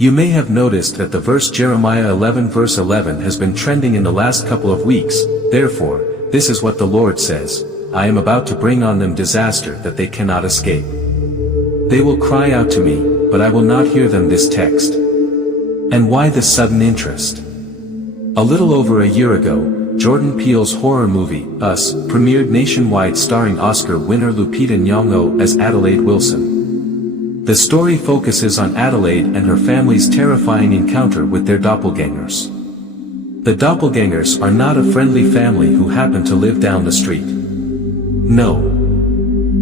You may have noticed that the verse Jeremiah 11 verse 11 has been trending in the last couple of weeks. Therefore, this is what the Lord says: I am about to bring on them disaster that they cannot escape. They will cry out to me, but I will not hear them. This text. And why this sudden interest? A little over a year ago, Jordan Peele's horror movie, Us, premiered nationwide, starring Oscar winner Lupita Nyong'o as Adelaide Wilson. The story focuses on Adelaide and her family's terrifying encounter with their doppelgangers. The doppelgangers are not a friendly family who happen to live down the street. No.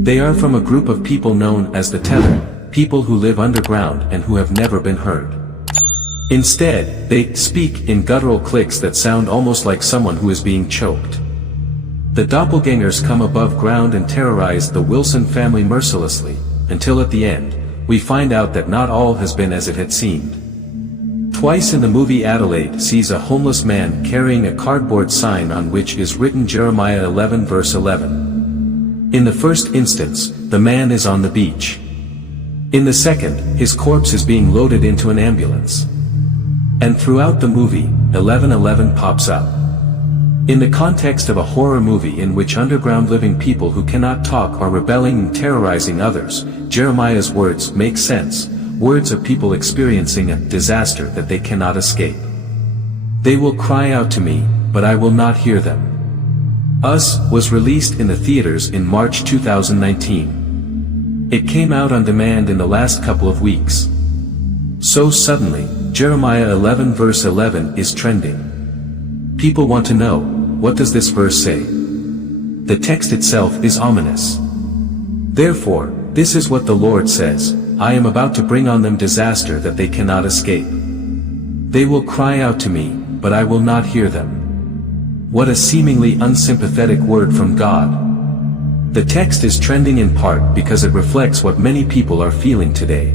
They are from a group of people known as the Tethered, people who live underground and who have never been heard. Instead, they speak in guttural clicks that sound almost like someone who is being choked. The doppelgangers come above ground and terrorize the Wilson family mercilessly, until at the end, we find out that not all has been as it had seemed. Twice in the movie, Adelaide sees a homeless man carrying a cardboard sign on which is written Jeremiah 11 verse 11. In the first instance, the man is on the beach. In the second, his corpse is being loaded into an ambulance. And throughout the movie, 1111 pops up. In the context of a horror movie in which underground living people who cannot talk are rebelling and terrorizing others, Jeremiah's words make sense, words of people experiencing a disaster that they cannot escape. They will cry out to me, but I will not hear them. Us was released in the theaters in March 2019. It came out on demand in the last couple of weeks. So suddenly, Jeremiah 11 verse 11 is trending. People want to know, what does this verse say? The text itself is ominous. Therefore, this is what the Lord says: I am about to bring on them disaster that they cannot escape. They will cry out to me, but I will not hear them. What a seemingly unsympathetic word from God. The text is trending in part because it reflects what many people are feeling today.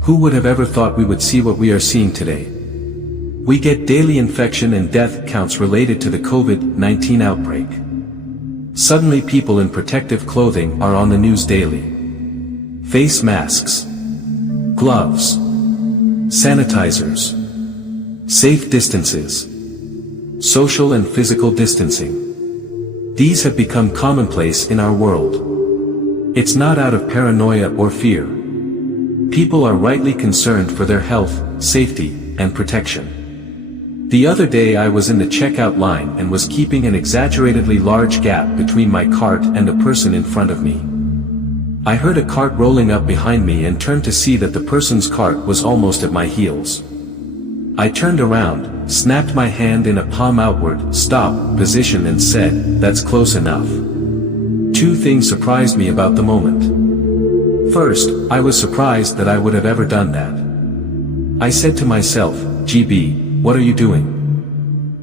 Who would have ever thought we would see what we are seeing today? We get daily infection and death counts related to the COVID-19 outbreak. Suddenly people in protective clothing are on the news daily. Face masks, gloves, sanitizers, safe distances, social and physical distancing. These have become commonplace in our world. It's not out of paranoia or fear. People are rightly concerned for their health, safety, and protection. The other day I was in the checkout line and was keeping an exaggeratedly large gap between my cart and the person in front of me. I heard a cart rolling up behind me and turned to see that the person's cart was almost at my heels. I turned around, snapped my hand in a palm outward, stop position and said, "That's close enough." Two things surprised me about the moment. First, I was surprised that I would have ever done that. I said to myself, "GB, what are you doing?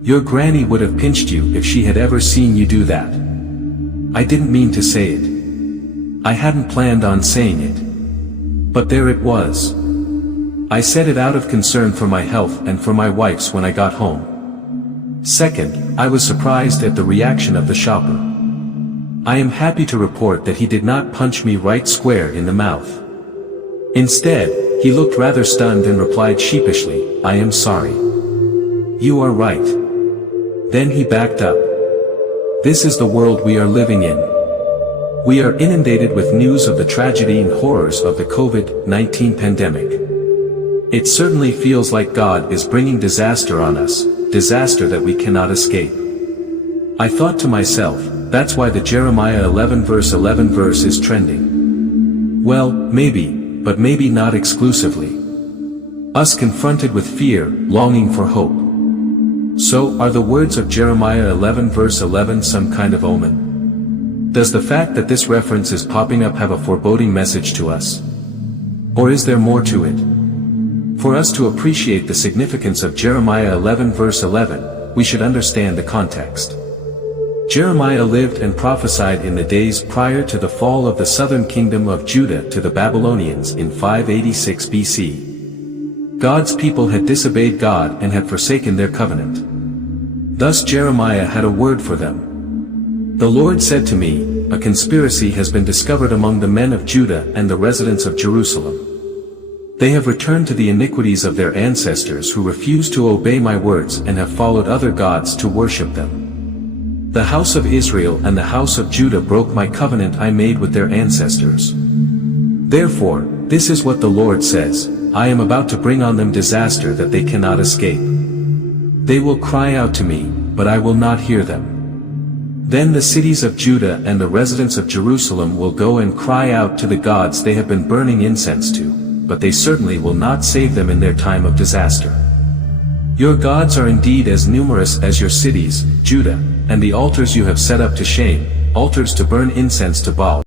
Your granny would have pinched you if she had ever seen you do that." I didn't mean to say it. I hadn't planned on saying it. But there it was. I said it out of concern for my health and for my wife's when I got home. Second, I was surprised at the reaction of the shopper. I am happy to report that he did not punch me right square in the mouth. Instead, he looked rather stunned and replied sheepishly, "I am sorry." "You are right." Then he backed up. This is the world we are living in. We are inundated with news of the tragedy and horrors of the COVID-19 pandemic. It certainly feels like God is bringing disaster on us, disaster that we cannot escape. I thought to myself, that's why the Jeremiah 11 verse 11 verse is trending. Well, maybe, but maybe not exclusively. Us confronted with fear, longing for hope. So, are the words of Jeremiah 11 verse 11 some kind of omen? Does the fact that this reference is popping up have a foreboding message to us? Or is there more to it? For us to appreciate the significance of Jeremiah 11 verse 11, we should understand the context. Jeremiah lived and prophesied in the days prior to the fall of the southern kingdom of Judah to the Babylonians in 586 BC. God's people had disobeyed God and had forsaken their covenant. Thus Jeremiah had a word for them. The Lord said to me, "A conspiracy has been discovered among the men of Judah and the residents of Jerusalem. They have returned to the iniquities of their ancestors who refused to obey my words and have followed other gods to worship them. The house of Israel and the house of Judah broke my covenant I made with their ancestors. Therefore, this is what the Lord says, I am about to bring on them disaster that they cannot escape. They will cry out to me, but I will not hear them. Then the cities of Judah and the residents of Jerusalem will go and cry out to the gods they have been burning incense to, but they certainly will not save them in their time of disaster. Your gods are indeed as numerous as your cities, Judah, and the altars you have set up to shame, altars to burn incense to Baal.